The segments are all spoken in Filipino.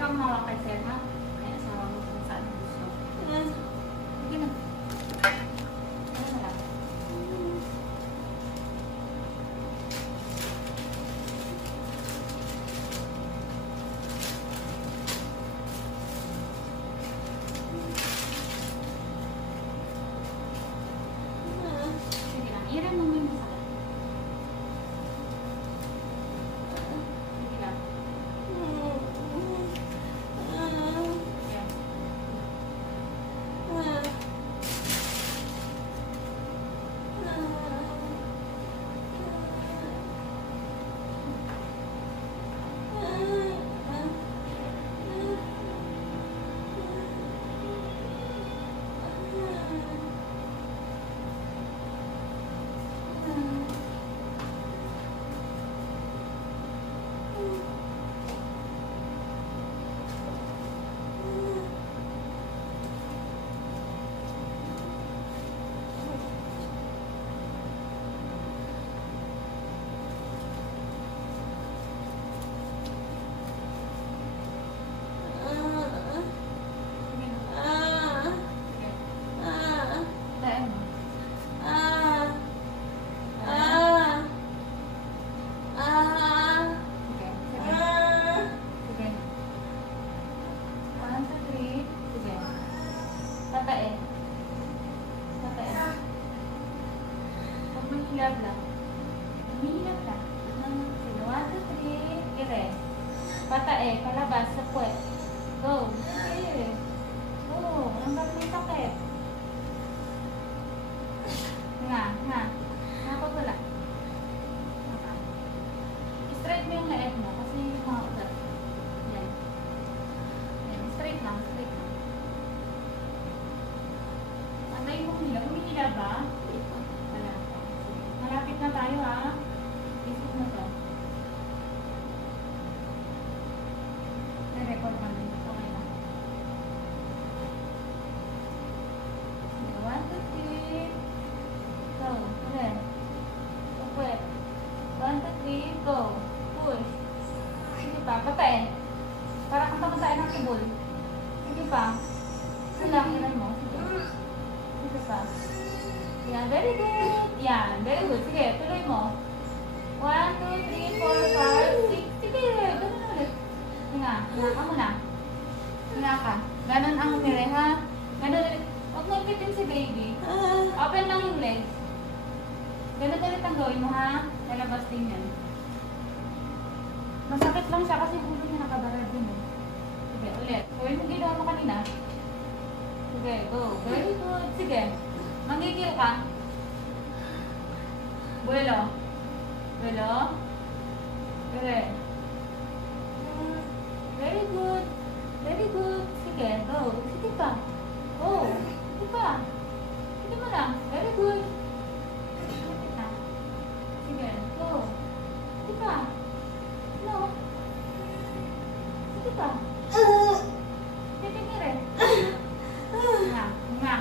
kang hawak kay Sir, ha? Kaya asawa mo kung saan gusto. Sige na. Ano na lang? Sige lang. Iran mo yung masakit. Sige lang. Yan. Daan mo. Sige. Sige. 1, 2, 3. Sige. Tatae. Tatae. Huwag mahilab lang. Mahilab lang. Sige. 1, 2, 3. Ire. Patae. Palabas sa puwet. Go. Sige. Go. Hanggang may sakit. Nga. Nakapagwala. Straight mo yung leeg mo kasi yung mga ugat. Yan. Yan. Straight lang. Antay mo hila. Humihila ba? Wala pa. Sige. Malapit na tayo, ha? Isip mo to. Na-record mo din. Okay na. Sige. 1, 2, 3. Go. Ulit. Ulit. 1, 2, 3. Go. Push. Sige pa. Patayin. Para kang pamatayin ng tubol. Sige pa. Ilan mo. Sige. Sige pa. Yan. Very good. Yan. Very good. Sige. Tuloy mo. 1, 2, 3, 4, 5, 6. Sige. Ganun ulit. Hinga. Hinga ka muna. Hinga ka. Ganun ang nire, ha? Ganun ulit. Huwag mo ipitin si baby. Open lang yung legs. Ganun ulit ang gawin mo, ha? Lalabas din yan. Masakit lang siya kasi ulo niya nakabarad din. Sige, ulit. Gawin mo ginawa mo kanina. Sige, go. Very good. Sige. Manggigil ka. Buelo. Buelo. Ulit. Very good. Very good. Sige, go. Sige pa. Oh. Sige pa. Sige mo lang. Very good. Sige, go. Sige pa. No. Sige pa. Sige rin. Nga.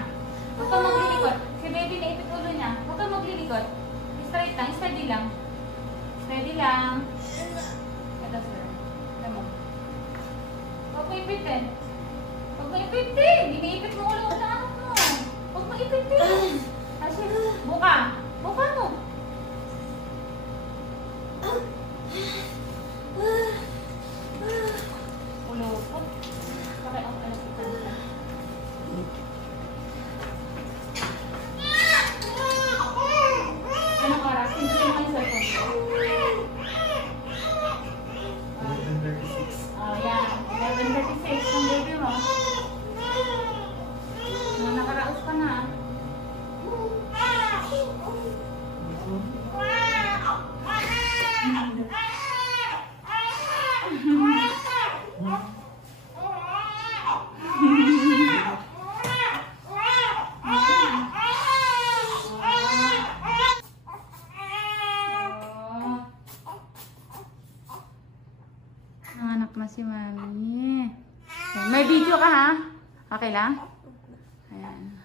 Huwag kang maglilikot. Si baby naipit ulo niya. Huwag kang maglilikot. Straight lang. Steady lang. Steady lang. Ito sir. Alam mo. Huwag mo ipitin. Huwag mo ipitin. Iniipit mo ulo sa anak mo. Huwag mo ipitin. Kasi, buka. Buka mo. Ulupot. Bakit ako alas ito? Anong oras? Hindi mo kayo cellphone ko. 11:36. Yan. 11:36 ang baby mo. Nakaraos ka na. Anak na si Mami. May video ka, ha? Okay lang? Ayan.